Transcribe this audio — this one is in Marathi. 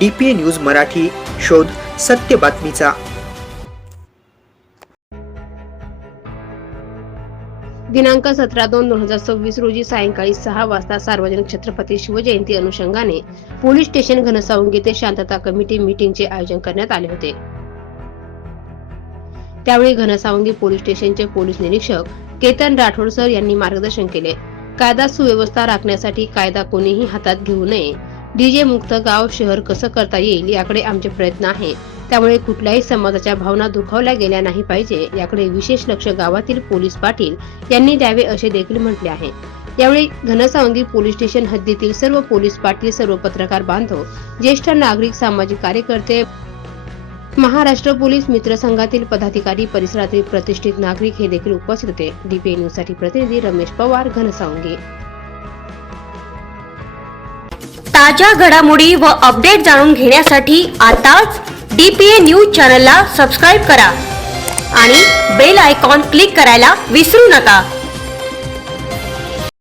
DPA न्यूज मराठी, शोध सत्य बातमीचा। दिनांक 17/2/2026 रोजी सायंकाळी 6 वाजता सार्वजनिक छत्रपती शिवजयंती अनुषंगाने पोलीस स्टेशन घनसावंगी येथे शांतता कमिटी मीटिंगचे आयोजन करण्यात आले होते। त्यावेळी घनसावंगी पोलीस स्टेशनचे पोलीस निरीक्षक केतन राठोड सर यांनी मार्गदर्शन केले। कायदा सुव्यवस्था राखण्यासाठी कायदा कोणीही हातात घेऊ नये, डीजे मुक्त गाव शहर कसं करता येईल याकडे आमचे प्रयत्न आहे। त्यामुळे कुठल्याही समाजाच्या भावना दुखावल्या गेल्या नाही पाहिजे याकडे विशेष लक्ष गावातील पोलीस पाटील यांनी द्यावे असे देखील म्हटले आहे। यावेळी घनसावंगी पोलीस स्टेशन हद्दीतील सर्व पोलीस पाटील, सर्व पत्रकार बांधव, ज्येष्ठ नागरिक, सामाजिक कार्यकर्ते, महाराष्ट्र पोलीस मित्र संघातील पदाधिकारी, परिसरातील प्रतिष्ठित नागरिक हे देखील उपस्थित होते। DPA न्यूज साठी प्रतिनिधी रमेश पवार, घनसावंगी। ताज्या घडामोडी व अपडेट जाणून घेण्यासाठी आताच DPA न्यूज चॅनलला सबस्क्राइब करा आणि बेल आयकॉन क्लिक करायला विसरू नका।